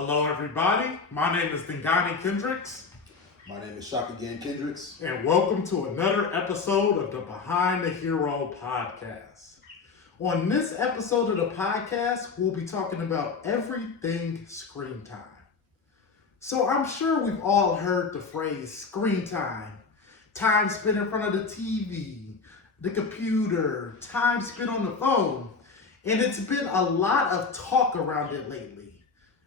Hello, everybody. My name is Dingane Gant-Kendricks, My name is Shaka and Dingane-Kendricks. and welcome to another episode of the Behind the Hero podcast. On this episode of the podcast, we'll be talking about everything screen time. So I'm sure we've all heard the phrase screen time spent in front of the TV, the computer, time spent on the phone. And it's been a lot of talk around it lately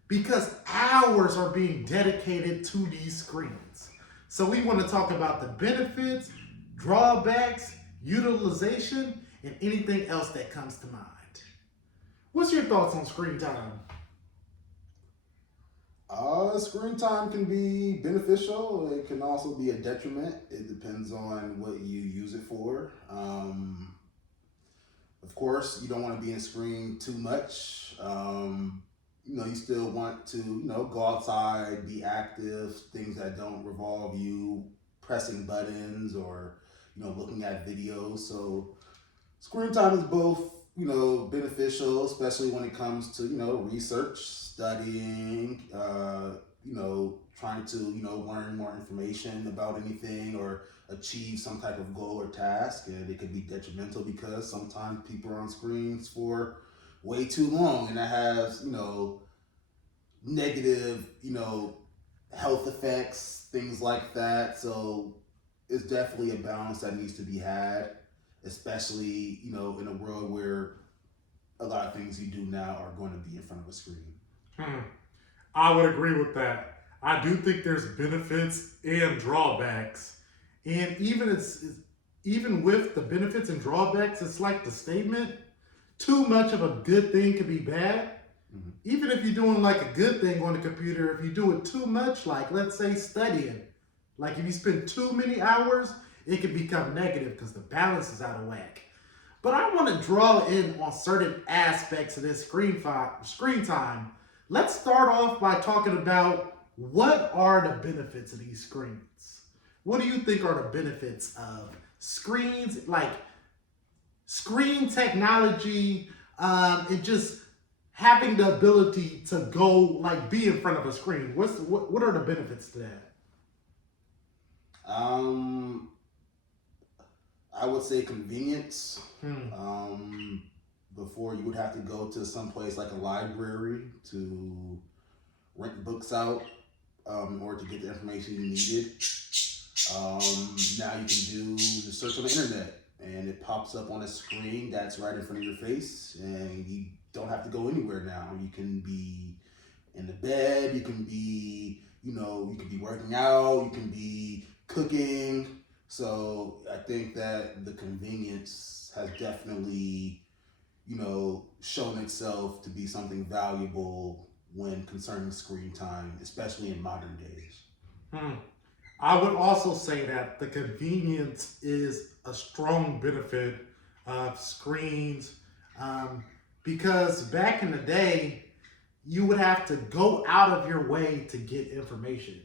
because hours are being dedicated to these screens. So we want to talk about the benefits, drawbacks, utilization, and anything else that comes to mind. What's your thoughts on screen time? Screen time can be beneficial. It can also be a detriment. It depends on what you use it for. Of course, you don't want to be in screen too much. You still want to, go outside, be active, things that don't revolve you pressing buttons or, looking at videos. So screen time is both, beneficial, especially when it comes to, research, studying, trying to, learn more information about anything or achieve some type of goal or task. And it could be detrimental because sometimes people are on screens for way too long, and that has, negative, health effects, things like that. So it's definitely a balance that needs to be had, especially, in a world where a lot of things you do now are going to be in front of a screen. I would agree with that. I do think there's benefits and drawbacks. And even with the benefits and drawbacks, it's like the statement, too much of a good thing can be bad. Mm-hmm. Even if you're doing like a good thing on the computer, if you do it too much, like let's say studying, like if you spend too many hours, it can become negative because the balance is out of whack. But I want to draw in on certain aspects of this screen time. Let's start off by talking about what are the benefits of these screens. What do you think are the benefits of screens, like screen technology, and just having the ability to go like be in front of a screen? What are the benefits to that? I would say convenience. Before you would have to go to some place like a library to rent books out in order to get the information you needed. Now you can do the search on the internet and it pops up on a screen that's right in front of your face, and you don't have to go anywhere now. You can be in the bed, you can be, you can be working out, you can be cooking. So I think that the convenience has definitely, shown itself to be something valuable when concerning screen time, especially in modern days. I would also say that the convenience is a strong benefit of screens, because back in the day, you would have to go out of your way to get information.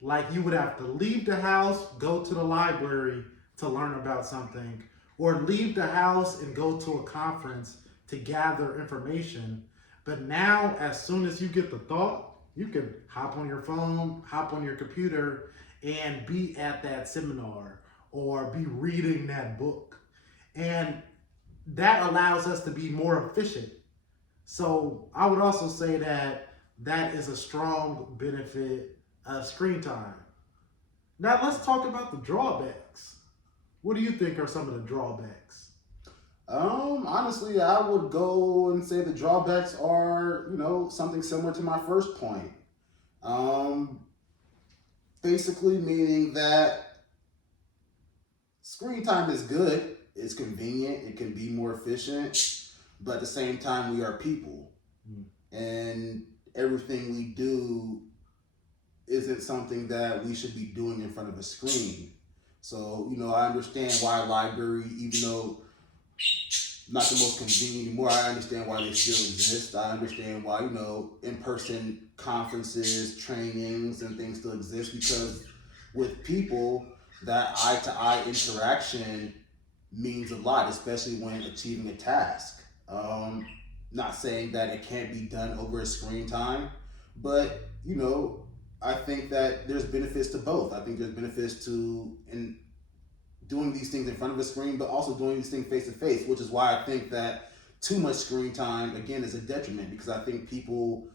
Like you would have to leave the house, go to the library to learn about something, or leave the house and go to a conference to gather information. But now, as soon as you get the thought, you can hop on your phone, hop on your computer, and be at that seminar or be reading that book. And that allows us to be more efficient. So I would also say that that is a strong benefit of screen time. Now let's talk about the drawbacks. What do you think are some of the drawbacks? Honestly, I would go and say the drawbacks are, something similar to my first point. Basically meaning that screen time is good, it's convenient, it can be more efficient, but at the same time, we are people. And everything we do isn't something that we should be doing in front of a screen. So, I understand why a library, even though not the most convenient anymore, I understand why they still exist. I understand why, in-person conferences, trainings, and things still exist, because with people, that eye-to-eye interaction means a lot, especially when achieving a task. Not saying that it can't be done over a screen time, But, I think that there's benefits to both. I think there's benefits to in doing these things in front of a screen, but also doing these things face to face, which is why I think that too much screen time, again, is a detriment, because I think people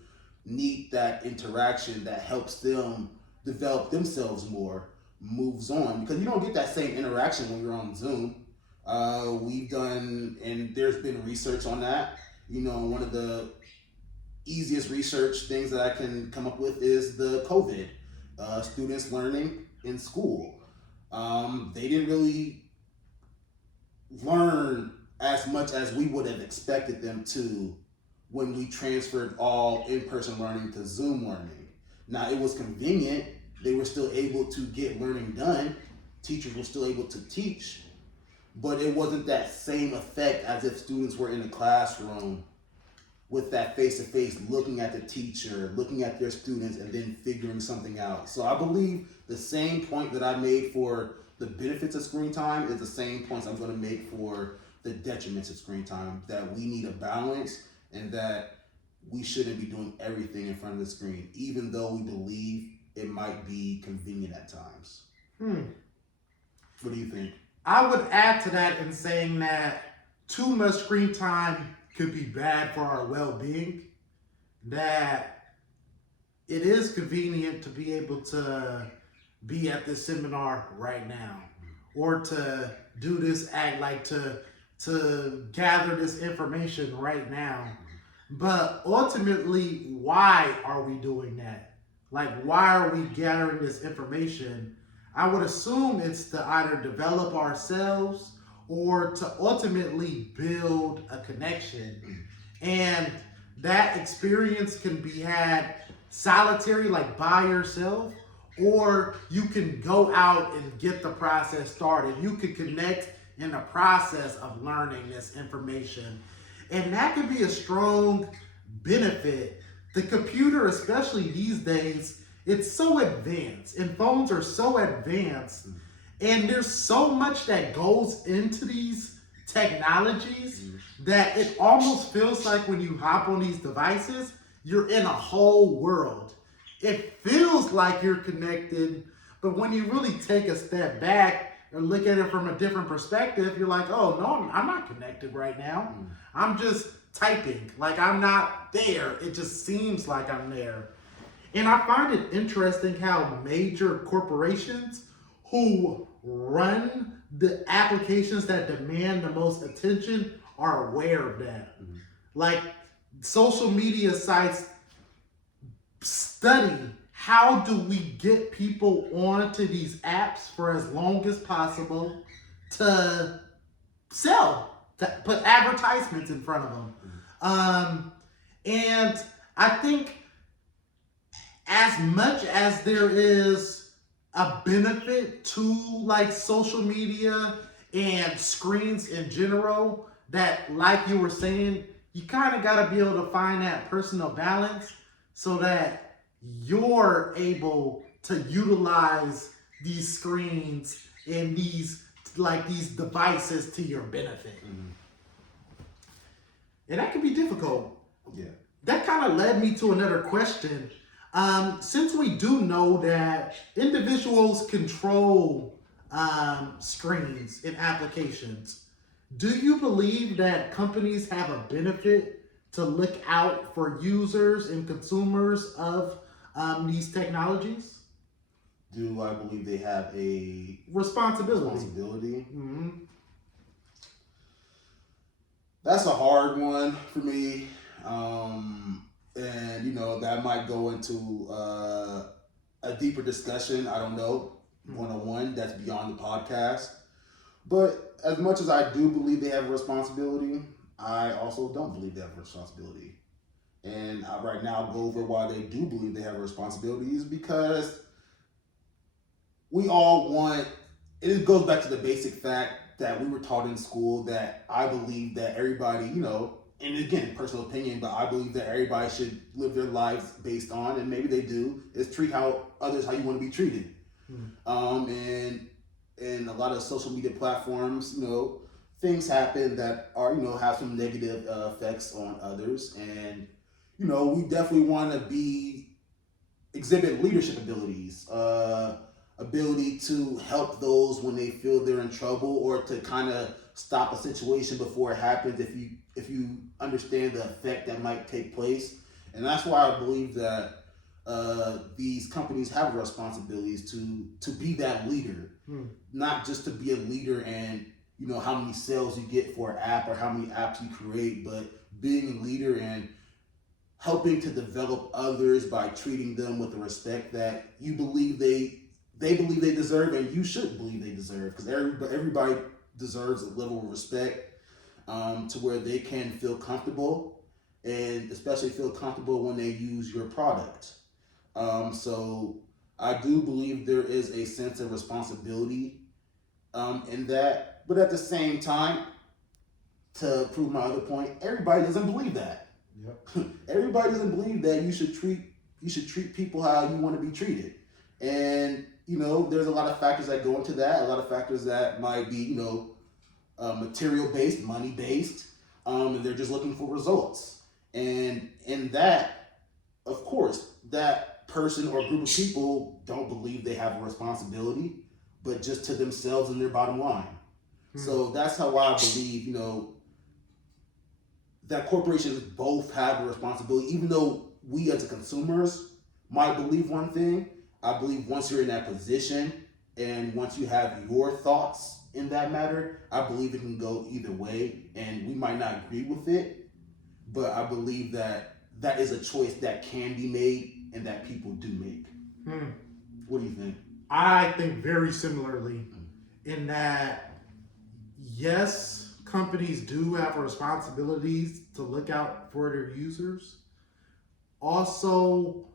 need that interaction that helps them develop themselves more, moves on, because you don't get that same interaction when you're on Zoom. We've done, and there's been research on that. One of the easiest research things that I can come up with is the COVID. Students learning in school. They didn't really learn as much as we would have expected them to when we transferred all in-person learning to Zoom learning. Now, it was convenient. They were still able to get learning done. Teachers were still able to teach, but it wasn't that same effect as if students were in a classroom with that face-to-face, looking at the teacher, looking at their students, and then figuring something out. So I believe the same point that I made for the benefits of screen time is the same points I'm going to make for the detriments of screen time, that we need a balance and that we shouldn't be doing everything in front of the screen, even though we believe it might be convenient at times. What do you think? I would add to that in saying that too much screen time could be bad for our well-being, that it is convenient to be able to be at this seminar right now, or to do this act, like to gather this information right now. But ultimately, why are we doing that? Like, why are we gathering this information? I would assume it's to either develop ourselves or to ultimately build a connection. And that experience can be had solitary, like by yourself, or you can go out and get the process started. You can connect in the process of learning this information. And that could be a strong benefit. The computer, especially these days, it's so advanced, and phones are so advanced, and there's so much that goes into these technologies that it almost feels like when you hop on these devices, you're in a whole world. It feels like you're connected, but when you really take a step back and look at it from a different perspective, you're like, oh, no, I'm not connected right now. I'm just typing. Like, I'm not there. It just seems like I'm there. And I find it interesting how major corporations who run the applications that demand the most attention are aware of that. Like, social media sites study how do we get people onto these apps for as long as possible to sell, to put advertisements in front of them. And I think as much as there is a benefit to like social media and screens in general, that, like you were saying, you kind of got to be able to find that personal balance so that you're able to utilize these screens and these devices to your benefit. And that can be difficult. Yeah. That kind of led me to another question. Since we do know that individuals control screens in applications, do you believe that companies have a benefit to look out for users and consumers of these technologies? Do I believe they have a responsibility? That's a hard one for me. And that might go into a deeper discussion. I don't know, one-on-one, that's beyond the podcast. But as much as I do believe they have a responsibility, I also don't believe they have a responsibility. And right now I'll go over why they do believe they have a responsibility, is because we all want, it goes back to the basic fact that we were taught in school, that I believe that everybody, and again, personal opinion, but I believe that everybody should live their lives based on, and maybe they do, is treat others how you want to be treated. And a lot of social media platforms, things happen that are, have some negative effects on others. And, we definitely want to be exhibit leadership abilities, ability to help those when they feel they're in trouble, or to kind of stop a situation before it happens if you understand the effect that might take place. And that's why I believe that these companies have responsibilities to be that leader, not just to be a leader and how many sales you get for an app or how many apps you create, but being a leader and helping to develop others by treating them with the respect that you believe they believe they deserve, and you should believe they deserve, because everybody deserves a level of respect, to where they can feel comfortable, and especially feel comfortable when they use your product. So I do believe there is a sense of responsibility in that, but at the same time, to prove my other point, everybody doesn't believe that. Yep. Everybody doesn't believe that you should treat people how you want to be treated, and there's a lot of factors that go into that. A lot of factors that might be material based, money based, and they're just looking for results. And in that, of course, that person or group of people don't believe they have a responsibility, but just to themselves and their bottom line. So that's how I believe, that corporations both have a responsibility. Even though we as consumers might believe one thing, I believe once you're in that position and once you have your thoughts in that matter, I believe it can go either way, and we might not agree with it, but I believe that that is a choice that can be made and that people do make. What do you think? I think very similarly in that, yes, companies do have responsibilities to look out for their users. Also,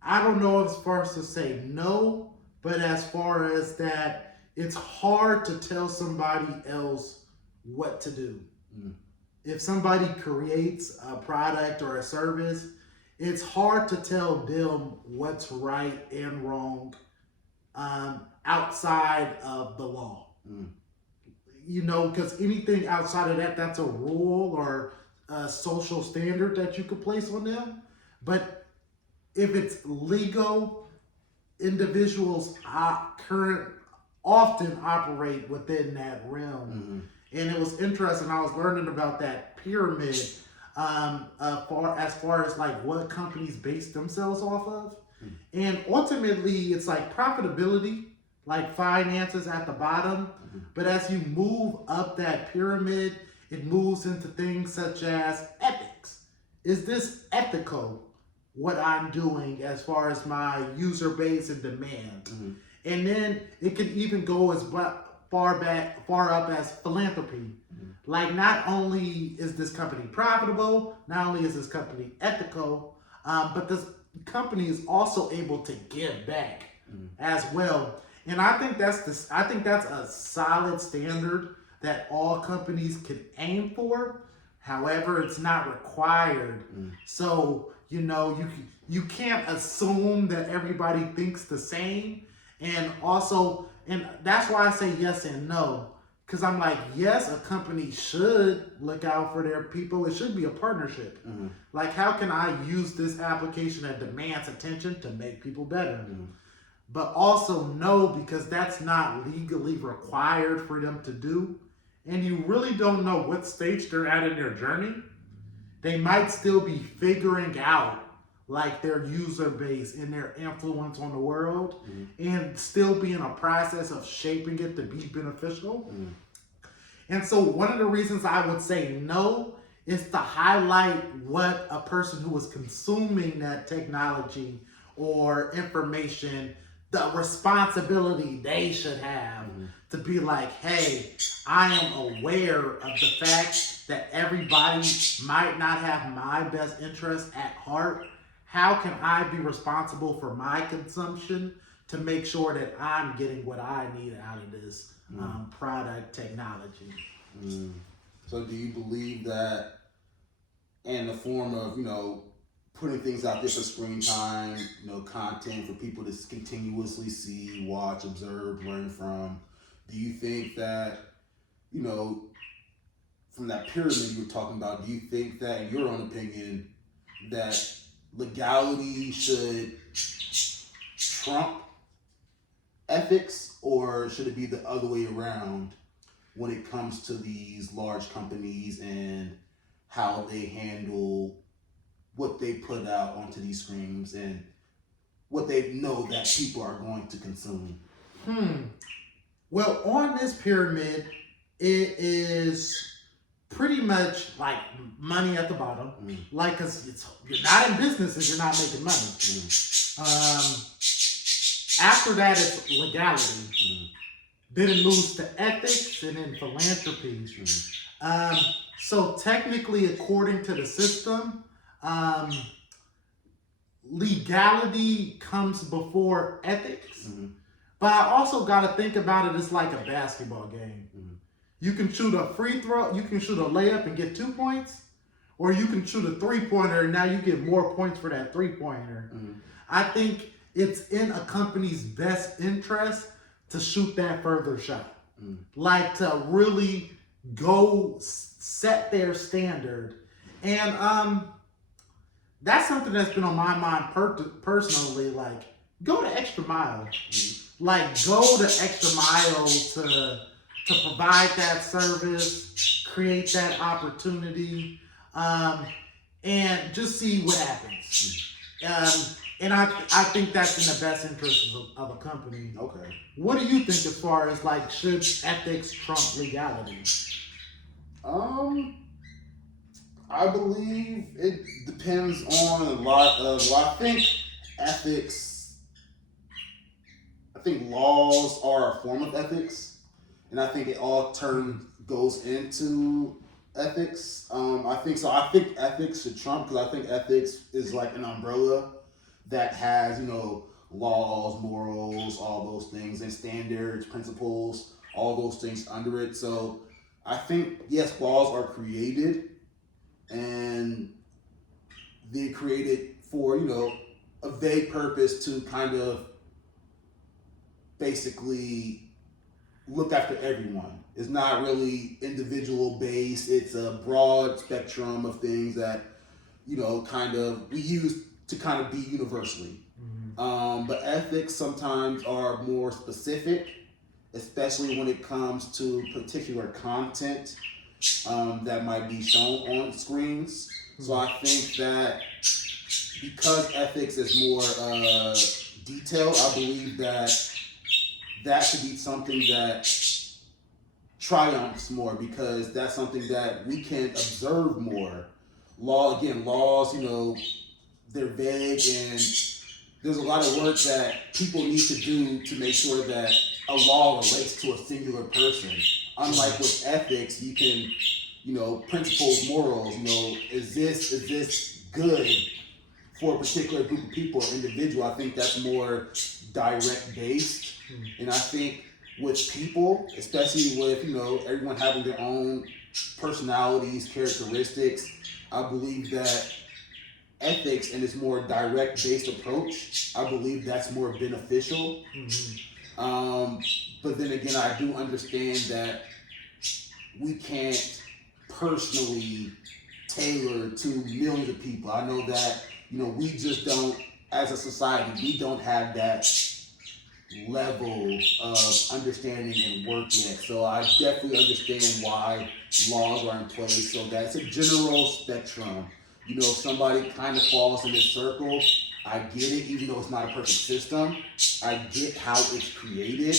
I don't know as far as to say no, but as far as that, it's hard to tell somebody else what to do. If somebody creates a product or a service, it's hard to tell them what's right and wrong outside of the law. Because anything outside of that, that's a rule or a social standard that you could place on them. But if it's legal, individuals often operate within that realm. And it was interesting. I was learning about that pyramid as far as like what companies base themselves off of. And ultimately, it's like profitability, like finances at the bottom. But as you move up that pyramid, it moves into things such as ethics. Is this ethical, what I'm doing as far as my user base and demand? And then it can even go as far up as philanthropy. Like, not only is this company profitable, not only is this company ethical, but this company is also able to give back as well. And I think that's a solid standard that all companies can aim for. However, it's not required. So, you can't assume that everybody thinks the same. And that's why I say yes and no. Because I'm like, yes, a company should look out for their people. It should be a partnership. Like, how can I use this application that demands attention to make people better? But also no, because that's not legally required for them to do. And you really don't know what stage they're at in their journey. They might still be figuring out like their user base and their influence on the world, and still be in a process of shaping it to be beneficial. And so one of the reasons I would say no is to highlight what a person who is consuming that technology or information, the responsibility they should have to be like, hey, I am aware of the fact that everybody might not have my best interest at heart. How can I be responsible for my consumption to make sure that I'm getting what I need out of this product technology? So do you believe that in the form of, putting things out there for screen time, content for people to continuously see, watch, observe, learn from, do you think that, from that pyramid you were talking about, do you think that, in your own opinion, that legality should trump ethics, or should it be the other way around when it comes to these large companies and how they handle what they put out onto these screens and what they know that people are going to consume? Well, on this pyramid, it is pretty much like money at the bottom. Like, because you're not in business if you're not making money. After that, it's legality. Then it moves to ethics and then philanthropy. So technically, according to the system, legality comes before ethics. But I also got to think about it as like a basketball game. You can shoot a free throw, you can shoot a layup and get 2 points, or you can shoot a three-pointer and now you get more points for that three-pointer. I think it's in a company's best interest to shoot that further shot. Like to really go set their standard. And that's something that's been on my mind personally, like go the extra mile. Like go the extra mile to provide that service, create that opportunity, and just see what happens. And I think that's in the best interest of a company. Okay. What do you think as far as like should ethics trump legality? I believe it depends on a lot of. Well, I think laws are a form of ethics, and I think it all goes into ethics. I think ethics should trump, because I think ethics is like an umbrella that has, laws, morals, all those things, and standards, principles, all those things under it. So I think, yes, laws are created, and they're created for, a vague purpose to kind of basically look after everyone. It's not really individual based. It's a broad spectrum of things that, we use to kind of be universally. But ethics sometimes are more specific, especially when it comes to particular content that might be shown on screens. So I think that because ethics is more detailed, I believe that should be something that triumphs more, because that's something that we can observe more. Laws, they're vague, and there's a lot of work that people need to do to make sure that a law relates to a singular person. Unlike with ethics, you can, principles, morals, is this good for a particular group of people or individual? I think that's more direct based. And I think with people, especially with, everyone having their own personalities, characteristics, I believe that ethics and its more direct based approach, I believe that's more beneficial. But then again, I do understand that we can't personally tailor to millions of people. I know that, we just don't, as a society, we don't have that level of understanding and work yet. So I definitely understand why laws are in place, so that it's a general spectrum. If somebody kind of falls in this circle, I get it, even though it's not a perfect system. I get how it's created,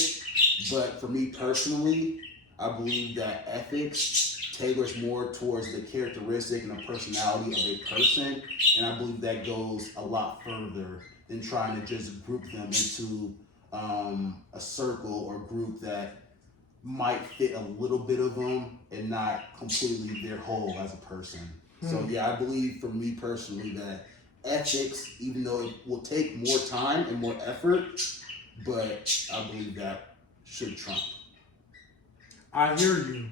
but for me personally, I believe that ethics tailors more towards the characteristic and the personality of a person, and I believe that goes a lot further than trying to just group them into a circle or group that might fit a little bit of them and not completely their whole as a person. So yeah, I believe for me personally that ethics, even though it will take more time and more effort, but I believe that should trump. I hear you.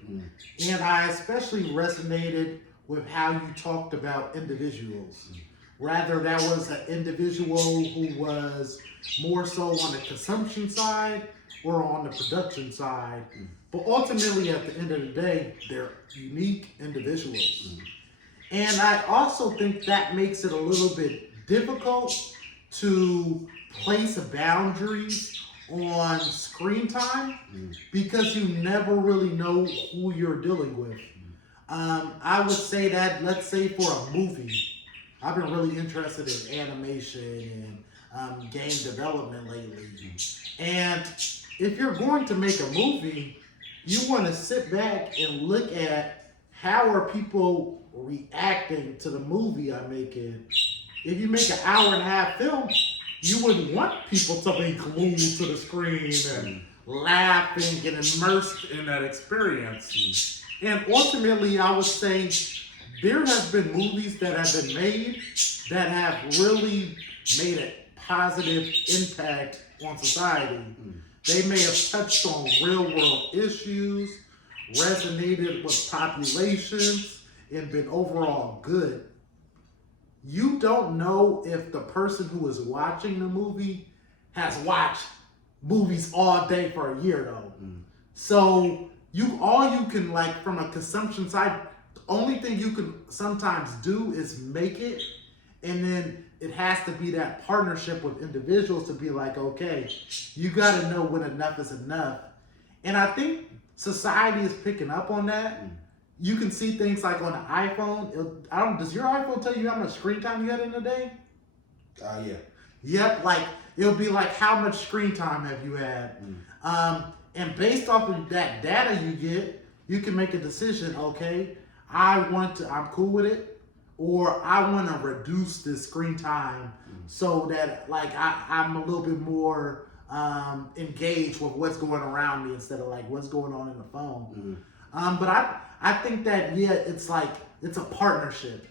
And I especially resonated with how you talked about individuals. Rather, that was an individual who was more so on the consumption side or on the production side. But ultimately, at the end of the day, they're unique individuals. And I also think that makes it a little bit difficult to place boundaries on screen time because you never really know who you're dealing with. I would say that, let's say for a movie, I've been really interested in animation and game development lately. And if you're going to make a movie, you want to sit back and look at how are people reacting to the movie I'm making. If you make an hour and a half film, you wouldn't want people to be glued to the screen and laughing and immersed in that experience. And ultimately, I would say there have been movies that have been made that have really made a positive impact on society. They may have touched on real world issues, resonated with populations, and been overall good. You don't know if the person who is watching the movie has watched movies all day for a year though. So all you can, like, from a consumption side, the only thing you can sometimes do is make it, and then it has to be that partnership with individuals to be like, okay, you got to know when enough is enough. And I think society is picking up on that. You can see things like on the iPhone. Does your iPhone tell you how much screen time you had in a day? Yeah. Yep, like it'll be like, how much screen time have you had? And based off of that data you get, you can make a decision. Okay, I'm cool with it, or I want to reduce this screen time so that, like, I'm a little bit more engaged with what's going around me instead of like what's going on in the phone. But I think that, yeah, it's a partnership,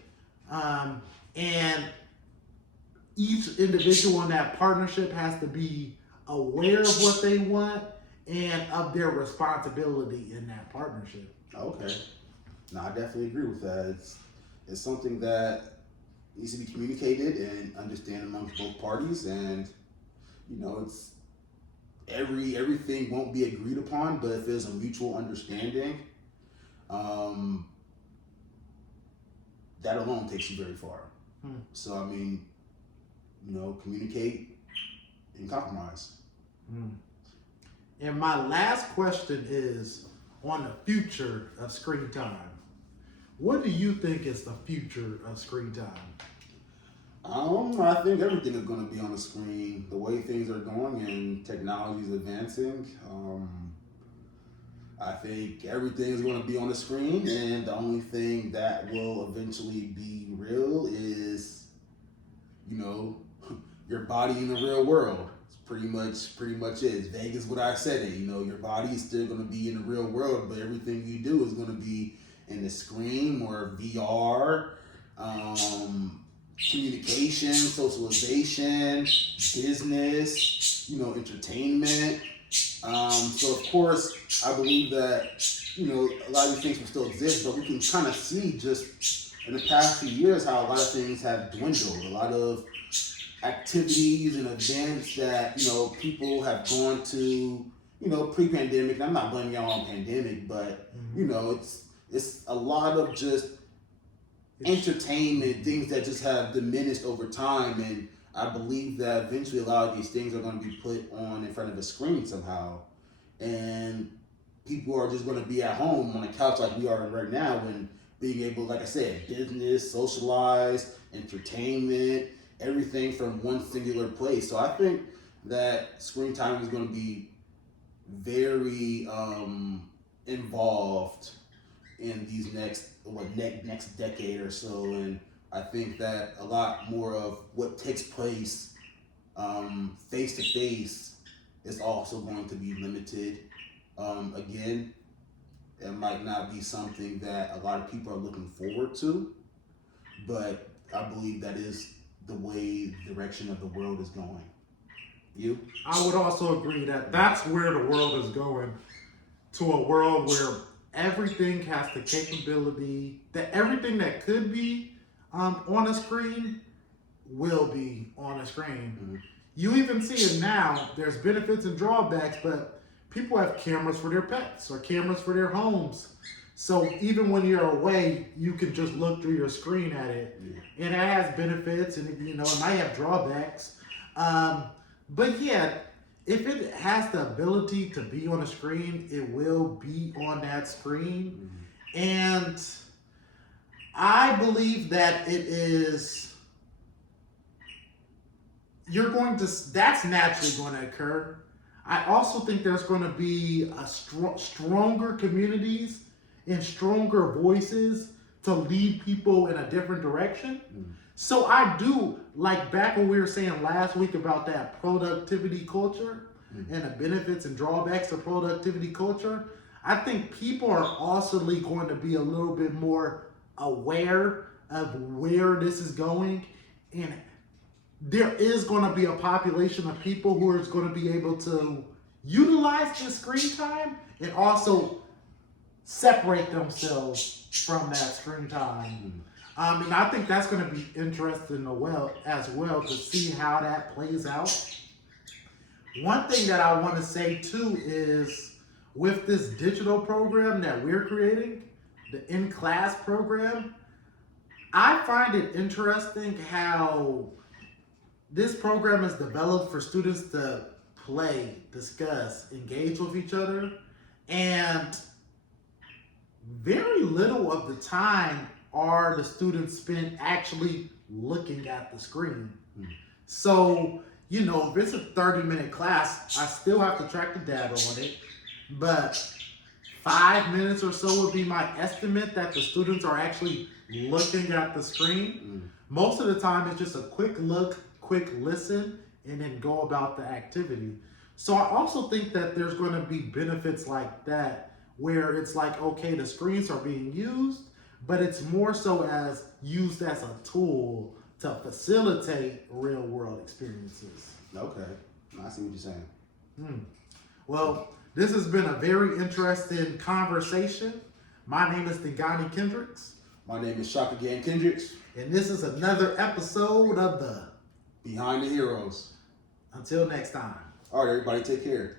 and each individual in that partnership has to be aware of what they want and of their responsibility in that partnership. Okay. No, I definitely agree with that. It's something that needs to be communicated and understand amongst both parties, and it's everything won't be agreed upon, but if there's a mutual understanding, that alone takes you very far. So I mean, communicate and compromise. And my last question is on the future of screen time. What do you think is the future of screen time? I think everything is going to be on the screen. The way things are going and technology is advancing, I think everything is going to be on the screen, and the only thing that will eventually be real is, your body in the real world. It's pretty much it. It's vague as what I said it. Your body is still going to be in the real world, but everything you do is going to be in the screen or VR. Communication, socialization, business, entertainment. So of course, I believe that, a lot of these things will still exist, but we can kind of see just in the past few years how a lot of things have dwindled. A lot of activities and events that, people have gone to, pre-pandemic. And I'm not blaming y'all on pandemic, but, it's a lot of just entertainment, things that just have diminished over time, and I believe that eventually a lot of these things are going to be put on in front of a screen somehow, and people are just going to be at home on a couch like we are right now, and being able, like I said, business, socialize, entertainment, everything from one singular place. So I think that screen time is going to be very involved in these next decade or so, and I think that a lot more of what takes place face to face is also going to be limited. Again, it might not be something that a lot of people are looking forward to, but I believe that is the way the direction of the world is going. You? I would also agree that that's where the world is going, to a world where everything has the capability, that everything that could be on a screen will be on a screen. You even see it now. There's benefits and drawbacks, but people have cameras for their pets or cameras for their homes. So even when you're away, you can just look through your screen at it. And that has benefits, and it might have drawbacks. But yeah, if it has the ability to be on a screen, it will be on that screen. And I believe that it is, that's naturally going to occur. I also think there's going to be a stronger communities and stronger voices to lead people in a different direction. So I do, like back when we were saying last week about that productivity culture and the benefits and drawbacks of productivity culture, I think people are also going to be a little bit more aware of where this is going, and there is going to be a population of people who are going to be able to utilize this screen time and also separate themselves from that screen time. And I think that's going to be interesting as well to see how that plays out. One thing that I want to say too is with this digital program that we're creating, the in-class program, I find it interesting how this program is developed for students to play, discuss, engage with each other, and very little of the time are the students spent actually looking at the screen. So, if it's a 30-minute class, I still have to track the data on it, but 5 minutes or so would be my estimate that the students are actually looking at the screen. Most of the time, it's just a quick look, quick listen, and then go about the activity. So I also think that there's going to be benefits like that, where it's like, okay, the screens are being used, but it's more so as used as a tool to facilitate real world experiences. Okay, I see what you're saying. Well, this has been a very interesting conversation. My name is Dingane Kendricks. My name is Shaka and Dingane Gant-Kendricks. And this is another episode of the Behind the Heroes. Until next time. All right, everybody, take care.